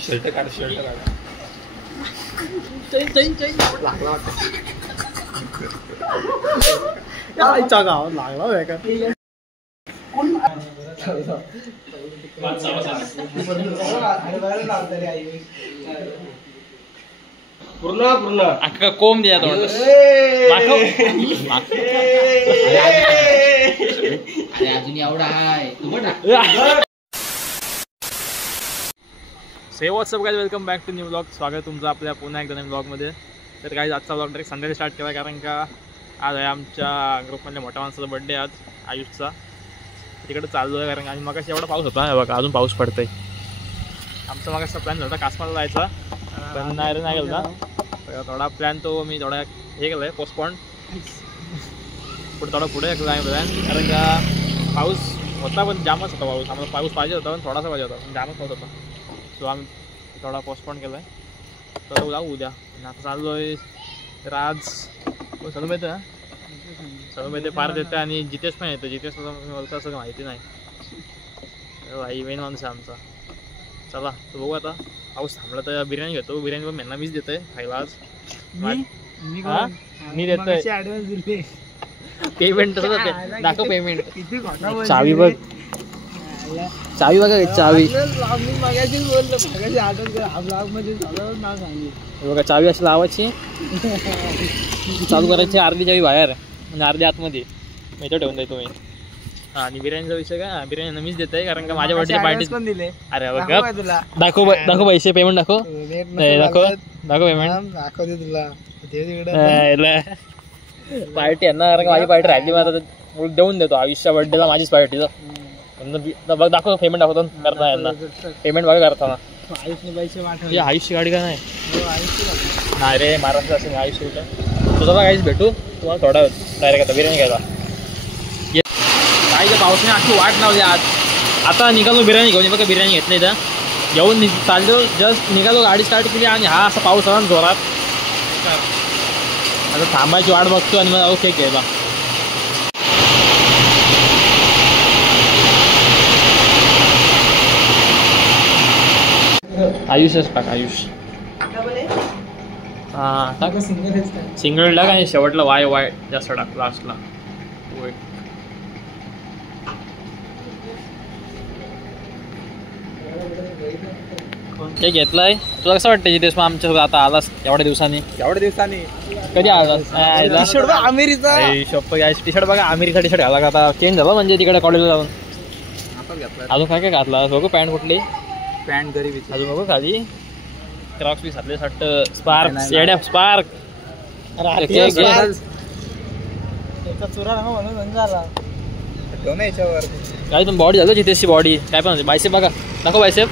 Shirt काढ आईचा गावात लागला होय का पूर्ण पूर्ण अख्खा कोंब द्या अजून एवढा आहे से what's up guys, welcome back to new blog. स्वागत तुमचं आपल्या पुन्हा एकदा नवीन ब्लॉगमध्ये. तर गाइस आजचा ब्लॉग डायरेक्ट संध्याकाळी स्टार्ट केला, कारण का आज आहे आमच्या ग्रुपमधल्या मोठ्या माणसाचा बड्डे आज आयुषचा. तिकडे चाललो आहे कारण आणि मगाशी एवढा पाऊस होता बघा, अजून पाऊस पडतोय. आमचा मगाचा प्लॅन झाला कासमाला जायचा, पण नाही गेला. थोडा प्लॅन तो मी थोडा हे केला आहे पोस्टपॉन, थोडा पुढे प्लॅन, कारण का पाऊस होता पण जामच होता पाऊस. आम्हाला पाऊस पाहिजे होता पण थोडासा पाहिजे होता, पण जामच पाऊस होता. सो आम्ही थोडा पोस्टपॉन केला आहे. तर जाऊ उद्या. आता चाललो आहे तर आज सगळं येतं ना, सगळं येते पार देतं आणि जितेश पण येतं. जितेश मला असं माहिती नाही, आई मेन माणूस आहे आमचा. चला तर बघू आता. पाऊस थांबला तर बिर्याणी घेतो. बिर्याणी पण मेन्ना मीच देतोय खायला आज. मी देतोय पेमेंट. दाखव पेमेंट. चावी बघ, चावी बघा, चावी बघा. चावी अशी लावायची, चालू करायची. अर्धी चावी बाहेर आणि अर्धी आतमध्ये मी ठेवून देतो मी. हा, आणि बिर्याणीचा विषय काय, बिर्याणी मीच देत आहे कारण का माझ्या बर्थडे पार्टी पण दिले. अरे बघा, दाखव पैसे, पेमेंट दाखव. दाखव पेमेंट, दाखवते तुला पार्टी आहे ना, कारण का माझी पार्टी राहिली. मग आता देऊन देतो आयुष्या बर्थडेला माझीच पार्टी. बघ दाखव पेमेंट, दाखवतो करता यांना पेमेंट बघा करताना. आयुषची गाडी का नाही रे, महाराष्ट्र असेल आयुष्य कुठे. तुझा काहीच भेटू तुम्हाला थोडा डायरेक्ट आता बिर्याणी घ्यायला. काही पावसाने अशी वाट लावली आज. आता निघालो बिर्याणी घेऊन. बघा बिर्याणी घेतली तर घेऊन चाललो. जस्ट निघालो, गाडी स्टार्ट केली आणि हा असा पाऊस आला जोरात. आता थांबायची वाट बघतो आणि मग ओके घ्यायला. आयुषच टाक, आयुष. हां टाक, सिंगल टाक आणि शेवटला वाय जास्त टाक लास्टला. हे घेतलंय. तुला कसं वाटतं जितेश मग आमच्या आता आलास एवढ्या दिवसांनी? कधी आलास? टी शर्ट बघा, आमिरीचा टी शर्ट घाला. आता चेंज झाला म्हणजे तिकडे कॉलेजला जाऊन. अजून काय घातला बघू? पॅन्ट कुठली? पॅन्ट गरीबी. अजून बघू खाली क्रॉक्स बी घातले. Shirt spark, spark. काय तुम्ही बॉडी झालं जितेशची बॉडी काय पण बायसेप बघा, नको बायसेप.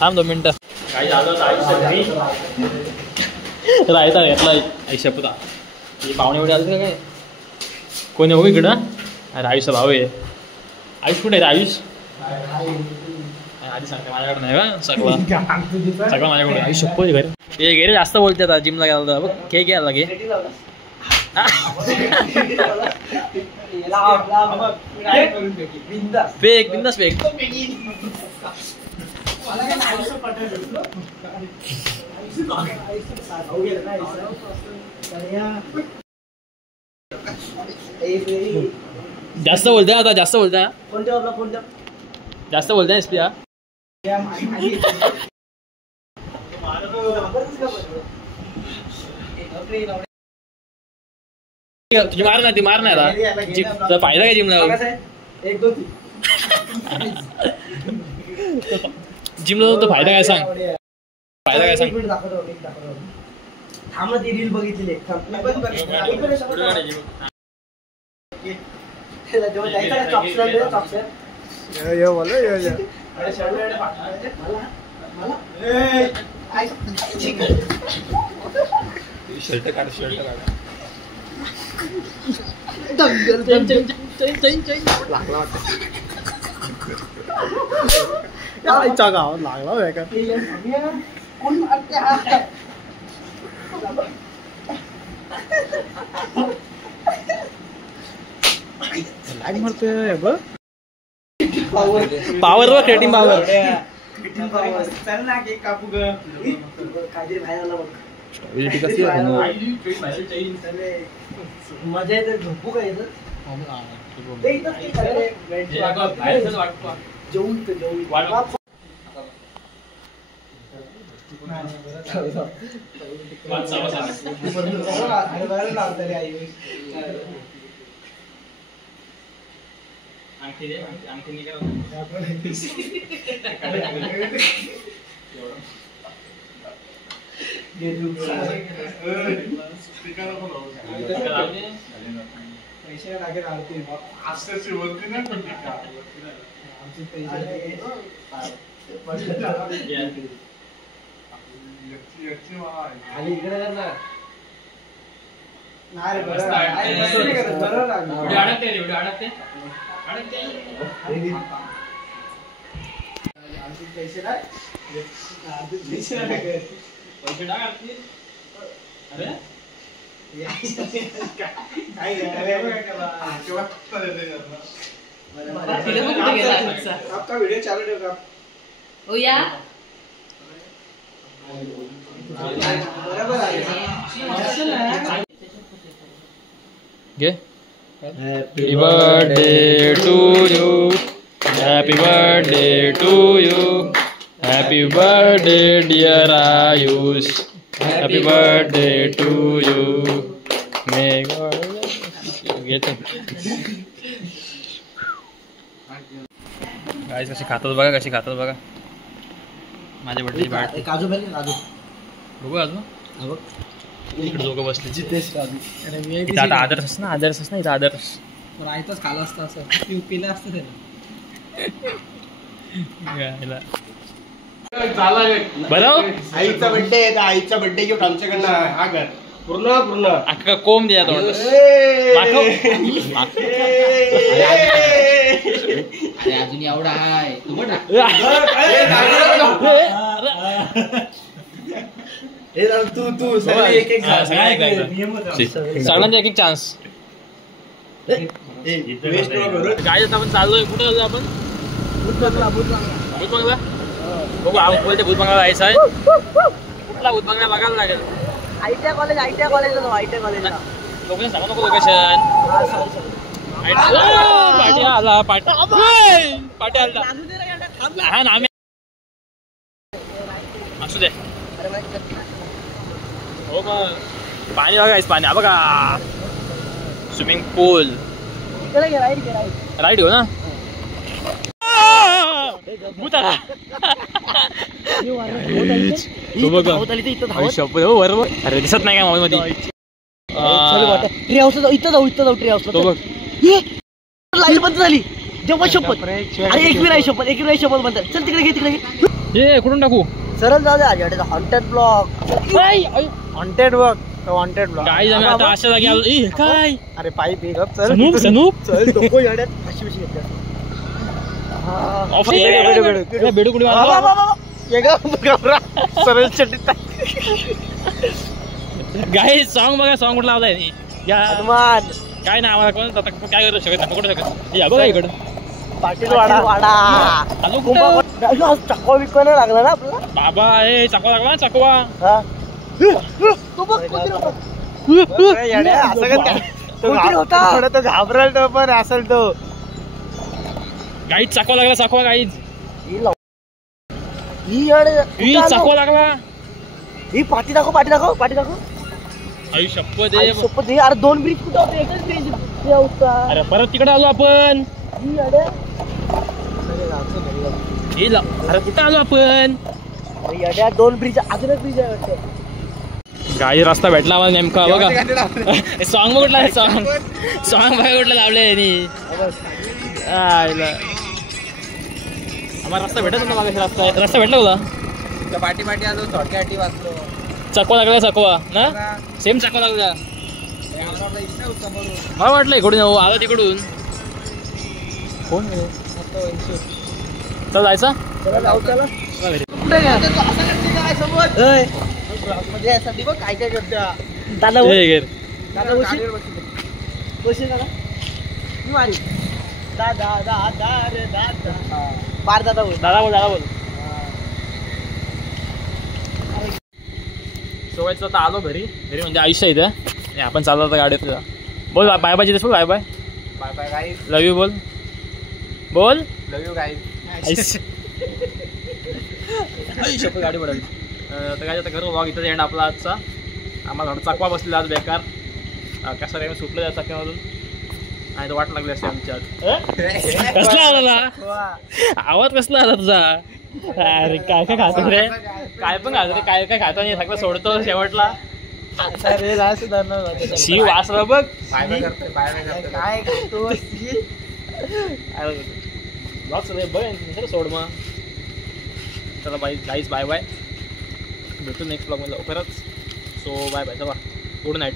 थांब 2 मिनिटं. काय झालं रायता घेतला आयुष्य पुता. हे पाहुणे एवढे आले काय? कोणी बघू इकडं? अरे आयुषचा भाऊ आहे. आयुष कुठे आहे? आयुष आधी सांगते माझ्याकडे नाही का सगळं माझ्याकडे. आयुष शप्पो घरी ते घरी जास्त बोलते. आता जिमला गेला बघ, केक घ्यायला लागे. फेक बिंदास फेक. जास्त बोलते आता, जास्त बोलता, जास्त बोलते एसपी. तुझी मार नाही, ती मार नाही. फायदा काय जिमला? जिमला जाऊन तो फायदा काय सांग? फायदा काय सांग? रील बघितली. शर्ट काढ. आईच्या गावात लागला बेकार. कोण मारते हा? लाईन मारतोय बघ. पावर व क्रिएटिंग पावर. चल ना केक कापू ग. काहीतरी बाहेर आला बघ. मजा येते. झोपू का इथं? जेवून आपका वीडियो चालू ठेव का? ओ या बरोबर आहे. घे. Happy birthday to you. Happy birthday to you. Happy birthday dear Ayush. Happy birthday to you. May God bless you. गाईस कशी खातात बघा, कशी खातात बघा. माझ्या बर्थडे पार्टी. काजू पाहिजे काजू. बघू अजून बघ इकडे दोघं बसले. जितेश काजू. इथं आता आदर्श असं ना, आदर्श असं ना, इथं आदर्श रायताच खाला असतं असं. पिलं असतं त्याला. बरं आईचा बर्थडे आहे. आईचा बर्थडे गिफ्ट आमच्याकडनं हा घर पूर्ण अख्खा कोंब द्या तो. अरे अजून एवढा आहे. तू बघ ना. तू सगळ्यांना एक एक चान्स. काय आपण चाललोय कुठं जाऊ आपण? भूत बंगला. बघू बोलते भूत बंगला जायचं आहे. कुठला भूत बंगला बघायला लागेल. आयटीआय कॉलेजला लोकेशन सांगू नको. लोकेशन पाटी आला. पाटी आला. हा ना असू दे. हो मग पाणी बघा. पाणी हा बघा. स्विमिंग पूल. राईट हो ना. भूत आला. शपथ हो बरोबर. अरे दिसत नाही काय मोबाईल मध्ये. ट्री हाऊसला इथं जाऊ ट्री हाऊसला. तो बघ लाईट बंद झाली. जेव्हा शपथ. अरे एकविराई शपथ म्हणतात. चल तिकडे घे. ये कुठून टाकू? सरळ जाऊ दे. Haunted block. Haunted block. काय जमा आता अशा जागी आलो. काय अरे पाईप चल सनूप चल डोको याड्यात अशी बेडू कुठे सरळ चड्डीत. गाय सॉंग बघा. सॉंग कुठला लावलाय हनुमान. काय ना आम्हाला कोण काय करू शकत नाही. कुठे शकत या बघा इकडं पाटील वाडा. चकवा विकवा नाही लागला ना आपल्याला. बाबा हे चकवा लागला ना. चकवा तो घाबरल तो पण असेल तो. गाईच चकवा लागला. चकवा गाईच चकवा लागला. ही पाठी दाखव. आई शपथ अरे 2 ब्रिज कुठे होते? एकच ब्रिज. अरे परत तिकडे आलो आपण. अरे कुठं आलो आपण? 2 ब्रिज. अजून एक ब्रिज आहे वाटतं. गाडी रस्ता भेटला आम्हाला नेमका बघा. सॉंग कुठला सॉंग बघा कुठला लावले. आम्हाला रस्ता भेटत होता. रस्ता भेटला होता. पाठी आलो. थोडक्यासाठी वाचलो. चकवा लागला. चकवा ना सेम चकवा लागला. मला वाटलं इकडून आला तिकडून. कोण चल जायचं चला जाऊ चला चला घरी. कुठे घ्या म्हणजे यासाठी बघ काय काय करत्या दादा ये घे. दादा बशी दादा मी मारी दादा दादा रे दादा पार दादा बोल दादा बोल सोवायचं आता आलो घरी म्हणजे आयुष्य इथे आणि आपण चाललो आता गाडीत बोल बाय बाय जिथे bye bye bye bye guys. Love you बोल लव यू गाईज. गाडी पडेल तर काय आता घर व्लॉग इथं एंड आपला आजचा. आम्हाला थोडा चकवा बसलेला आज बेकार कसा काय सुटलं त्या चकव्यामधून आणि तो वाट लागली असते आमच्या कसला आला आवाज कसला आला तुझा अरे काय काय खातो रे काय पण खातो रे काय खातो आणि सगळं सोडतो शेवटला शिव वासला बघ बाय बाय करतोय बाय बाय करतोय. काय करतो बघ सोड मग चला बाय गाईज बाय बाय भेटू नेक्स्ट ब्लॉग मध्ये लवकरच सो बाय बाय चला गुड नाईट.